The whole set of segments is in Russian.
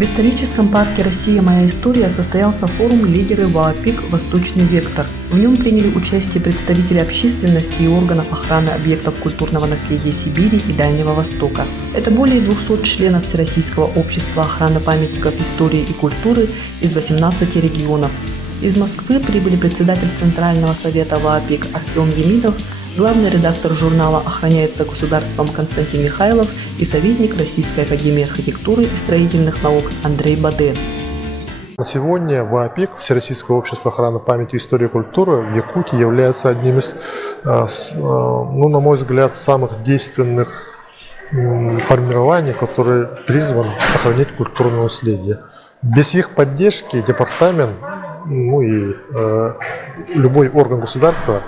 В историческом парке «Россия. Моя история» состоялся форум «Лидеры ВААПИК. Восточный вектор». В нем приняли участие представители общественности и органов охраны объектов культурного наследия Сибири и Дальнего Востока. Это более 200 членов Всероссийского общества охраны памятников истории и культуры из 18 регионов. Из Москвы прибыли председатель Центрального совета ВААПИК Артем Емидов, главный редактор журнала «Охраняется государством» Константин Михайлов и советник Российской академии архитектуры и строительных наук Андрей Баде. На сегодня ВААПИК, Всероссийское общество охраны памяти, истории и культуры, в Якутии является одним из, на мой взгляд, самых действенных формирований, которые призваны сохранить культурное наследие. Без их поддержки департамент, и любой орган государства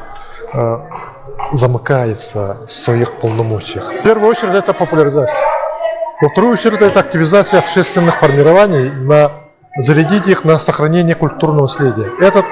замыкается в своих полномочиях. В первую очередь это популяризация. Во вторую очередь это активизация общественных формирований, зарядить их на сохранение культурного наследия. Этот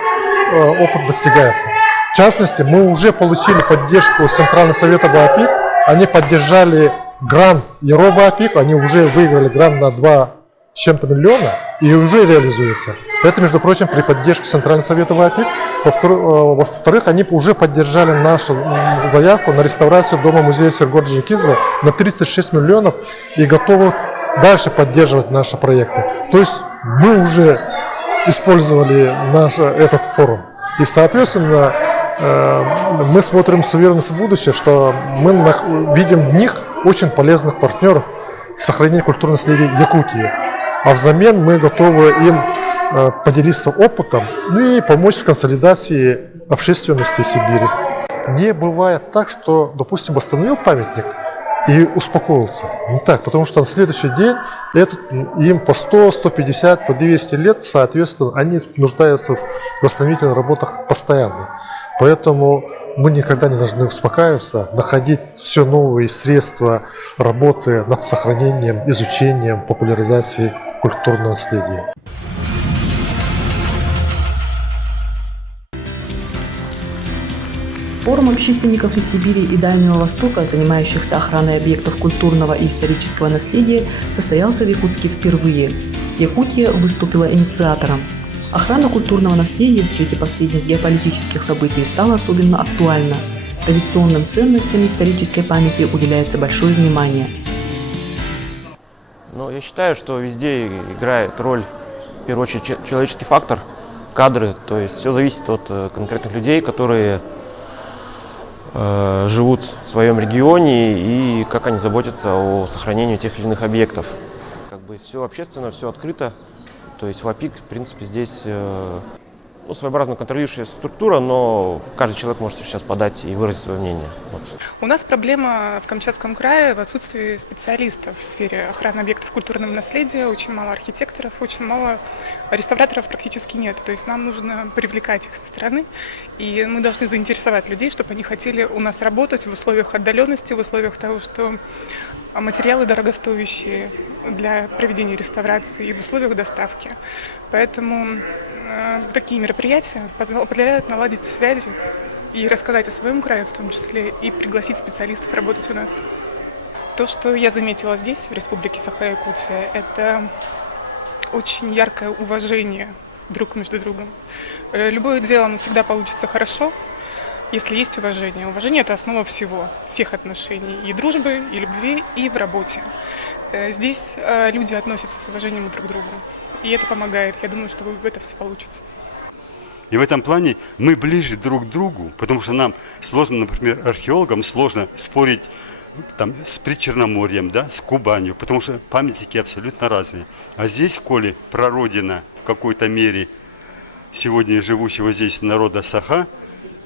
опыт достигается. В частности, мы уже получили поддержку Центрального совета ВААПИК. Они поддержали грант ЯРО ВААПИК, они уже выиграли грант на 2 с чем-то миллиона и уже реализуется. Это, между прочим, при поддержке Центрального совета ВААПИК. Во-вторых, они уже поддержали нашу заявку на реставрацию дома-музея Серго Орджоникидзе на 36 миллионов и готовы дальше поддерживать наши проекты. То есть мы уже использовали этот форум. И, соответственно, мы смотрим с уверенностью в будущее, что мы видим в них очень полезных партнеров в сохранении культурного наследия Якутии. А взамен мы готовы им поделиться опытом, и помочь в консолидации общественности Сибири. Не бывает так, что, допустим, восстановил памятник и успокоился. Не так, потому что на следующий день им по 100, 150, по 200 лет, соответственно, они нуждаются в восстановительных работах постоянно. Поэтому мы никогда не должны успокаиваться, находить все новые средства работы над сохранением, изучением, популяризацией культурного наследия. Форум общественников из Сибири и Дальнего Востока, занимающихся охраной объектов культурного и исторического наследия, состоялся в Якутске впервые. Якутия выступила инициатором. Охрана культурного наследия в свете последних геополитических событий стала особенно актуальна. Традиционным ценностям исторической памяти уделяется большое внимание. Я считаю, что везде играет роль, в первую очередь, человеческий фактор, кадры. То есть все зависит от конкретных людей, которые живут в своем регионе и как они заботятся о сохранении тех или иных объектов. Все общественно, все открыто. То есть ВААПИК, в принципе, здесь своеобразно контролирующая структура, но каждый человек может сейчас подать и выразить свое мнение. У нас проблема в Камчатском крае в отсутствии специалистов в сфере охраны объектов культурного наследия. Очень мало архитекторов, очень мало реставраторов практически нет. То есть нам нужно привлекать их со стороны, и мы должны заинтересовать людей, чтобы они хотели у нас работать в условиях отдаленности, в условиях того, что материалы дорогостоящие для проведения реставрации и в условиях доставки. Поэтому такие мероприятия позволяют наладить связи и рассказать о своем крае в том числе, и пригласить специалистов работать у нас. То, что я заметила здесь, в Республике Саха-Якутия, это очень яркое уважение друг между другом. Любое дело всегда получится хорошо, если есть уважение. Уважение – это основа всех отношений, и дружбы, и любви, и в работе. Здесь люди относятся с уважением друг к другу, и это помогает. Я думаю, что это все получится. И в этом плане мы ближе друг к другу, потому что нам сложно, например, археологам сложно спорить с Причерноморьем, с Кубанью, потому что памятники абсолютно разные. А здесь, коли прародина в какой-то мере сегодня живущего здесь народа Саха,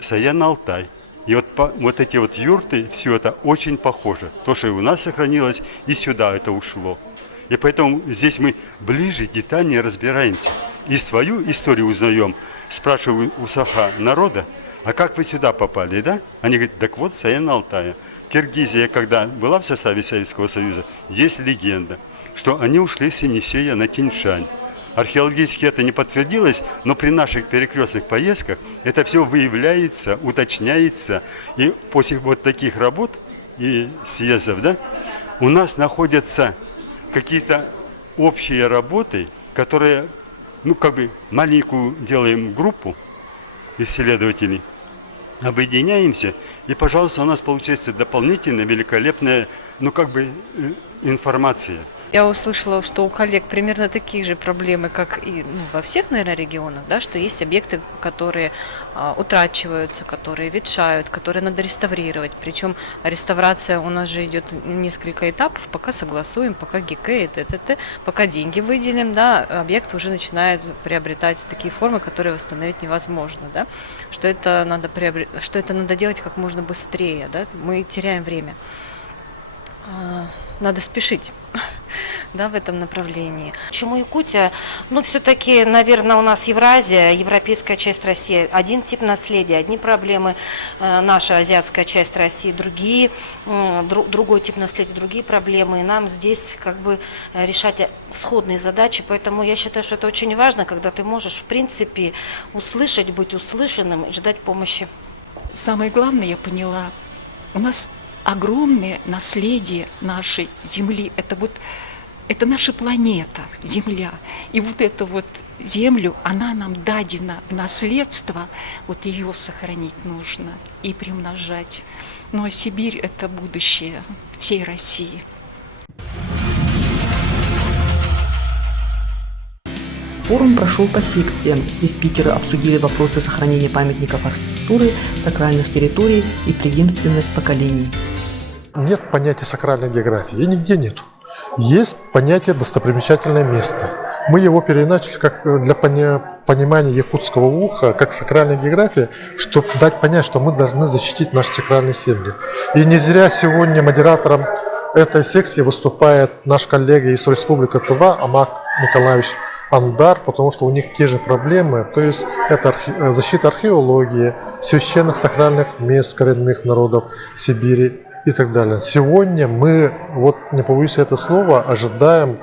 Саян-Алтай. И вот эти юрты, все это очень похоже. То, что и у нас сохранилось, и сюда это ушло. И поэтому здесь мы ближе, детальнее разбираемся. И свою историю узнаем. Спрашиваю у Саха народа, а как вы сюда попали, да? Они говорят, так вот, Саян-Алтая. Киргизия, когда была в составе Советского Союза, есть легенда, что они ушли с Енисея на Тяньшань. Археологически это не подтвердилось, но при наших перекрестных поездках это все выявляется, уточняется. И после вот таких работ и съездов, у нас находятся какие-то общие работы, которые, ну, как бы маленькую делаем группу исследователей, объединяемся, и, пожалуйста, у нас получается дополнительная, великолепная, ну, как бы, информация. Я услышала, что у коллег примерно такие же проблемы, как и во всех, наверное, регионах, да, что есть объекты, которые утрачиваются, которые ветшают, которые надо реставрировать. Причем реставрация у нас же идет несколько этапов, пока согласуем, пока ГИК, пока деньги выделим, да, объект уже начинает приобретать такие формы, которые восстановить невозможно, да, что это надо делать как можно быстрее, да, мы теряем время. Надо спешить, да, в этом направлении. Почему Якутия? Ну, все-таки, наверное, у нас Евразия, европейская часть России, один тип наследия, одни проблемы, наша азиатская часть России, другие, другой тип наследия, другие проблемы. И нам здесь как бы решать сходные задачи, поэтому я считаю, что это очень важно, когда ты можешь, в принципе, услышать, быть услышанным и ждать помощи. Самое главное, я поняла, у нас огромное наследие нашей Земли. Это наша планета, Земля. И вот эту вот Землю, она нам дадена в наследство, вот ее сохранить нужно и приумножать. Ну а Сибирь – это будущее всей России. Форум прошел по секциям, где спикеры обсудили вопросы сохранения памятников архитектуры, сакральных территорий и преемственность поколений. Нет понятия сакральной географии, и нигде нету. Есть понятие достопримечательное место. Мы его переиначили как для понимания якутского уха, как сакральная география, чтобы дать понять, что мы должны защитить наши сакральные земли. И не зря сегодня модератором этой секции выступает наш коллега из Республики Тыва Амак Николаевич Андар, потому что у них те же проблемы, то есть это защита археологии, священных сакральных мест коренных народов Сибири и так далее. Сегодня мы, вот не побоюсь этого слова, ожидаем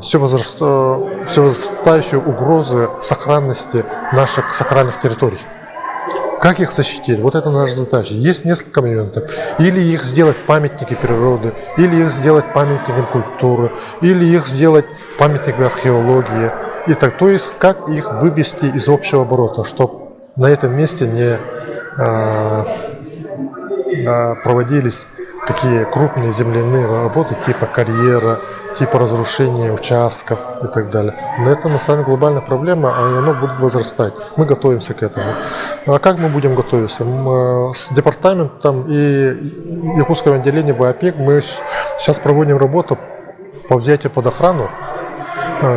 все возрастающие угрозы сохранности наших сакральных территорий. Как их защитить? Вот это наша задача. Есть несколько моментов. Или их сделать памятники природы, или их сделать памятниками культуры, или их сделать памятниками археологии. И так, то есть, как их вывести из общего оборота, чтобы на этом месте не проводились такие крупные земляные работы типа карьера, типа разрушения участков и так далее. Но это на самом деле глобальная проблема, и оно будет возрастать. Мы готовимся к этому. А как мы будем готовиться? С департаментом и якутского отделения ВАПИК мы сейчас проводим работу по взятию под охрану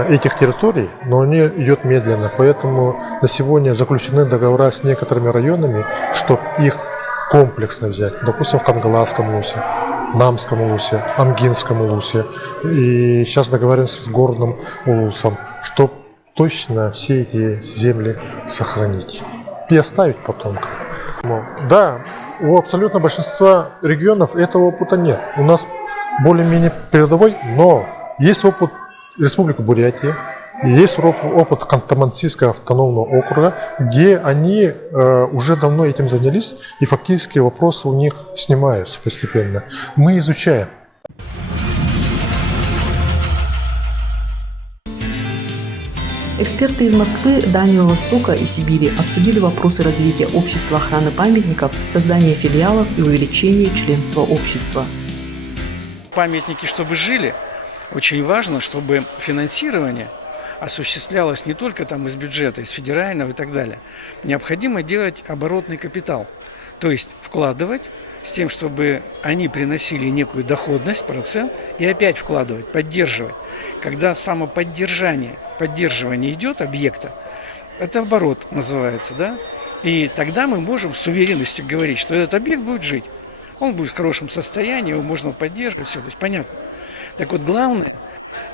этих территорий, но они идет медленно. Поэтому на сегодня заключены договора с некоторыми районами, чтобы их комплексно взять, допустим, в Кангаласском улусе, Намском улусе, Амгинском улусе, и сейчас договариваемся с Горным улусом, чтобы точно все эти земли сохранить и оставить потомкам. Да, у абсолютно большинства регионов этого опыта нет. У нас более-менее передовой, но есть опыт Республики Бурятия, есть опыт Ханты-Мансийского автономного округа, где они уже давно этим занялись, и фактически вопросы у них снимаются постепенно. Мы изучаем. Эксперты из Москвы, Дальнего Востока и Сибири обсудили вопросы развития общества охраны памятников, создания филиалов и увеличения членства общества. Памятники, чтобы жили, очень важно, чтобы финансирование осуществлялось не только там из бюджета, из федерального и так далее. Необходимо делать оборотный капитал, то есть вкладывать с тем, чтобы они приносили некую доходность, процент, и опять вкладывать, поддерживать. Когда самоподдержание, поддерживание идет объекта, это оборот называется, да? И тогда мы можем с уверенностью говорить, что этот объект будет жить. Он будет в хорошем состоянии, его можно поддерживать, все, то есть понятно. Так вот, главное,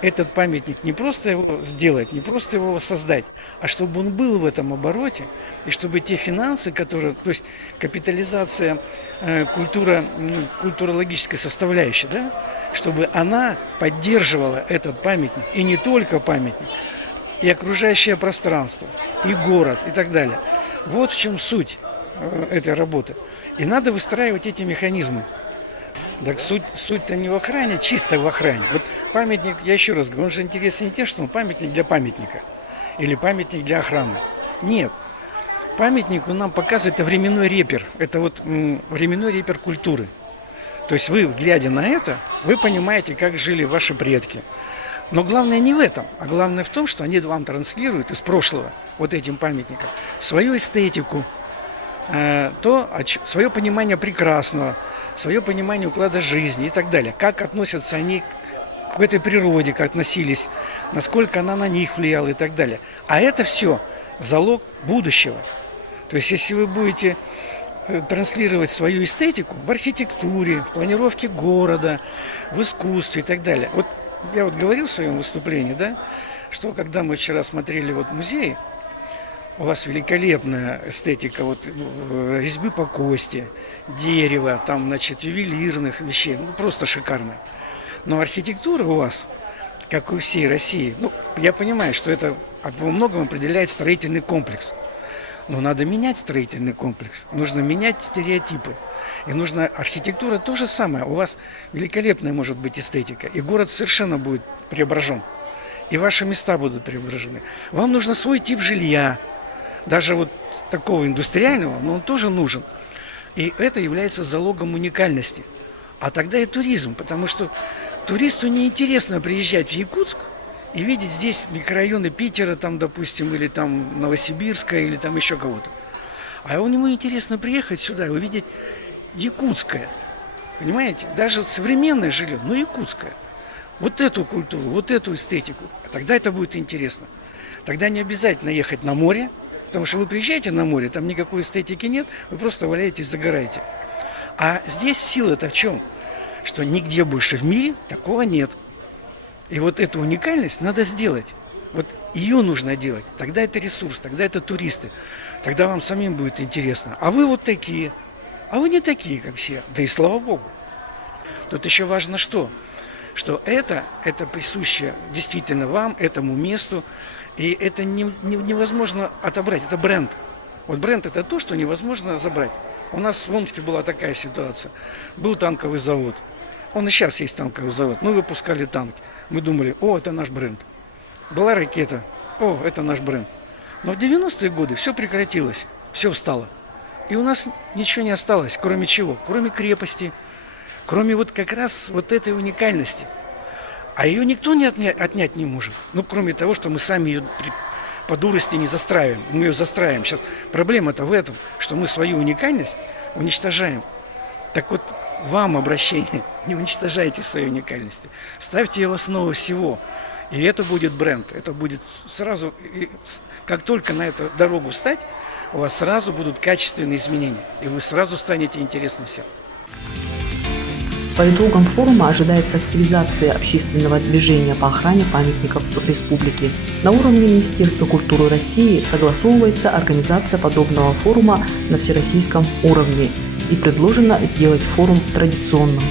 этот памятник не просто его сделать, не просто его создать, а чтобы он был в этом обороте, и чтобы те финансы, которые, то есть капитализация культурологической составляющей, да, чтобы она поддерживала этот памятник, и не только памятник, и окружающее пространство, и город, и так далее. Вот в чем суть этой работы. И надо выстраивать эти механизмы. Так суть-то не в охране, чисто в охране. Вот памятник, я еще раз говорю, он же интересен не тем, что он памятник для памятника или памятник для охраны. Нет. Памятник он нам показывает, это временной репер. Это вот временной репер культуры. То есть вы, глядя на это, вы понимаете, как жили ваши предки. Но главное не в этом, а главное в том, что они вам транслируют из прошлого, вот этим памятником, свою эстетику, свое понимание прекрасного, свое понимание уклада жизни и так далее. Как относятся они к этой природе, как относились, насколько она на них влияла и так далее. А это все залог будущего. То есть если вы будете транслировать свою эстетику в архитектуре, в планировке города, в искусстве и так далее. Вот я вот говорил в своем выступлении, да, что когда мы вчера смотрели вот музей, у вас великолепная эстетика вот резьбы по кости, дерева, там, значит, ювелирных вещей, ну, просто шикарно. Но архитектура у вас, как у всей России, ну, я понимаю, что это во многом определяет строительный комплекс. Но надо менять строительный комплекс, нужно менять стереотипы. И нужна архитектура то же самое. У вас великолепная может быть эстетика, и город совершенно будет преображен. И ваши места будут преображены. Вам нужен свой тип жилья, даже вот такого индустриального, но он тоже нужен. И это является залогом уникальности. А тогда и туризм, потому что туристу неинтересно приезжать в Якутск и видеть здесь микрорайоны Питера, там, допустим, или там Новосибирска, или там еще кого-то. А ему интересно приехать сюда и увидеть якутское. Понимаете? Даже современное жилье, но якутское. Вот эту культуру, вот эту эстетику. Тогда это будет интересно. Тогда не обязательно ехать на море, потому что вы приезжаете на море, там никакой эстетики нет, вы просто валяетесь, загораете. А здесь сила-то в чем? Что нигде больше в мире такого нет. И вот эту уникальность надо сделать. Вот ее нужно делать. Тогда это ресурс, тогда это туристы. Тогда вам самим будет интересно. А вы вот такие. А вы не такие, как все. Да и слава Богу. Тут еще важно что? Что это присуще действительно вам, этому месту. И это невозможно отобрать. Это бренд. Вот бренд это то, что невозможно забрать. У нас в Омске была такая ситуация. Был танковый завод. Он и сейчас есть танковый завод. Мы выпускали танки. Мы думали, это наш бренд. Была ракета, это наш бренд. Но в 90-е годы все прекратилось, все встало. И у нас ничего не осталось, кроме чего? Кроме крепости, кроме вот как раз вот этой уникальности. А ее никто отнять не может. Ну, кроме того, что мы сами ее по дурости не застраиваем. Мы ее застраиваем. Сейчас проблема-то в этом, что мы свою уникальность уничтожаем. Так вот, вам обращение, не уничтожайте свои уникальности. Ставьте ее в основу всего. И это будет бренд. Это будет сразу, как только на эту дорогу встать, у вас сразу будут качественные изменения. И вы сразу станете интересны всем. По итогам форума ожидается активизация общественного движения по охране памятников в республике. На уровне Министерства культуры России согласовывается организация подобного форума на всероссийском уровне и предложено сделать форум традиционным.